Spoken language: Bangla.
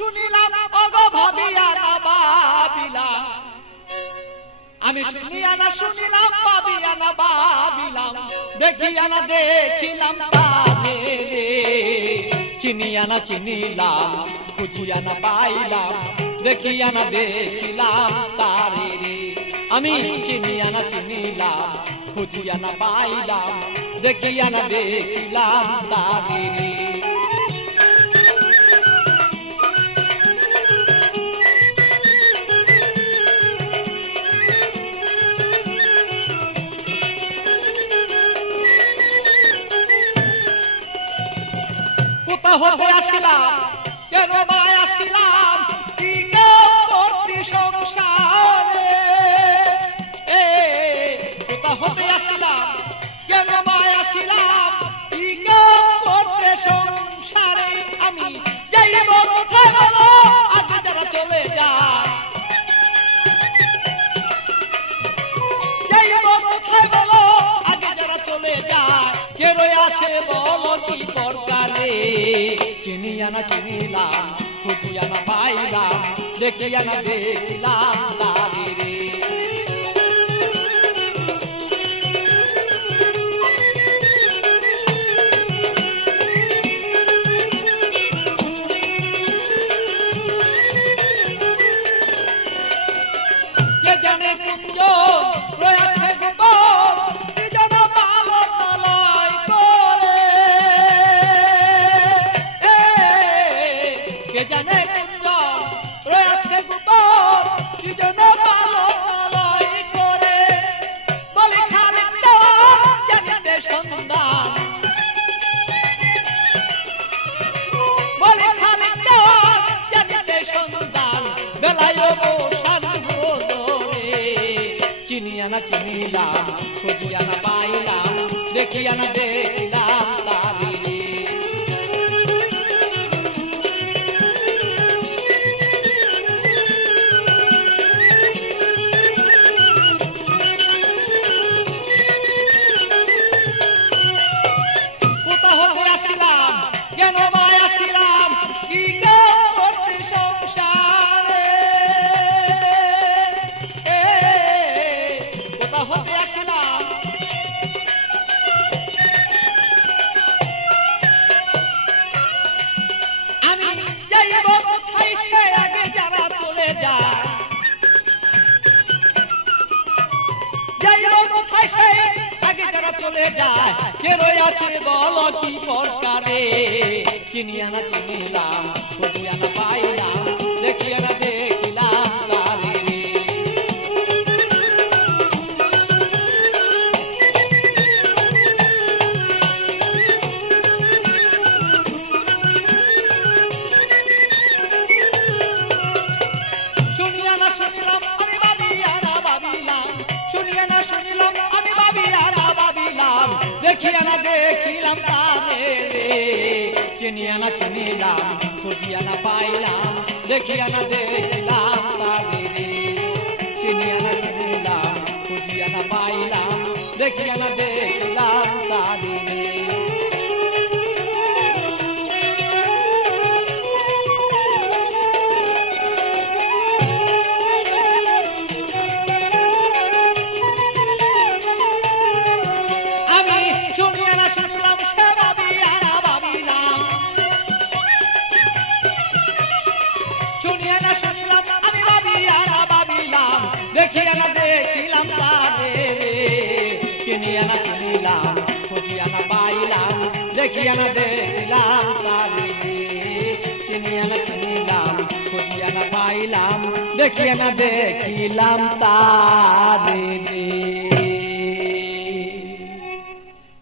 শুনিলাম ওগো ভাবিয়া না ভাবিলাম, আমি শুনিয়া না শুনিলাম ভাবিয়া না ভাবিলাম, দেখিয়া না দেখিলাম তারে রে। চিনিয়া না চিনিলাম, খুঁজিয়া না পাইলাম, দেখিয়া না দেখিলাম তারে রে। আমি চিনিয়া না চিনিলাম, খুঁজিয়া না পাইলাম, দেখিয়া না দেখিলাম তারে রে। কোথা হতে আসিলাম, কেন বা আসিলাম, কি কাম করতে সংসারে। কোথা হতে আসিলাম, কেন বা আসিলাম, কি কাম করতে সংসারে। আমি যাইব কোথায় বলো, আগে যারা চলে যায়। যাইব কোথায় বলো, আগে যারা চলে যায়। কে রয়ে আছে বলো কি দরকারে। চিনিয়া না চিনিলাম, খুঁজিয়া না পাইলাম, দেখিয়া না দেখিলাম তারে রে। কে জানে কুঞ্জ রয়েছে গোপন, কি যেন পালন লয় করে। কে জানে কুঞ্জ রয়েছে গোপন, কি যেন পালন লয় করে। বলি খালিক দেওয়ান জানিতে সন্ধান, বলি খালিক দেওয়ান জানিতে সন্ধান, বেলায় বসান হলো রে। চিনিয়া না চিনিলাম, খুঁজিয়া না পাইলাম, দেখিয়া না দেখিলাম তারে রে। কোথা হতে আসিলাম, কেন বা আসিলাম, কি কাম করতে সংসারে। কোথা হতে আসিলাম, আমি যাইব কোথায় সে আগে যারা চলে যায়। যাইব কোথায় সে আগে যারা চলে যায়। কে রয়ে আছে বলো কি প্রকারে। চিনিয়া না চিনিলাম, খুঁজিয়া না পাইলাম, দেখিয়া না দেখিলাম তারে রে। শুনিয়া না শুনিলাম, আমি ভাবিয়া না ভাবিলাম, শুনিয়া না শুনিলাম, আমি ভাবিয়া না ভাবিলাম, দেখিয়া না দেখিলাম তারে রে। চিনিয়া না চিনিলাম, খুঁজিয়া না পাইলাম, দেখিয়া না দেখিলাম তারে রে। চিনিয়া না চিনিলাম, খুঁজিয়া না পাইলাম, দেখিয়া না দেখিলাম তারে রে। আমি শুনিয়া না শুনিলাম, সে ভাবিয়া না ভাবিলাম, শুনিয়া না শুনিলাম, আমি ভাবিয়া না ভাবিলাম, দেখিয়া না দেখিলাম তারে রে। চিনিয়া না চিনিলাম, খুঁজিয়া না পাইলাম, দেখিয়া না দেখিলাম তারে রে। চিনিয়া না চিনিলাম, খুঁজিয়া না পাইলাম, দেখিয়া না দেখিলাম তারে রে।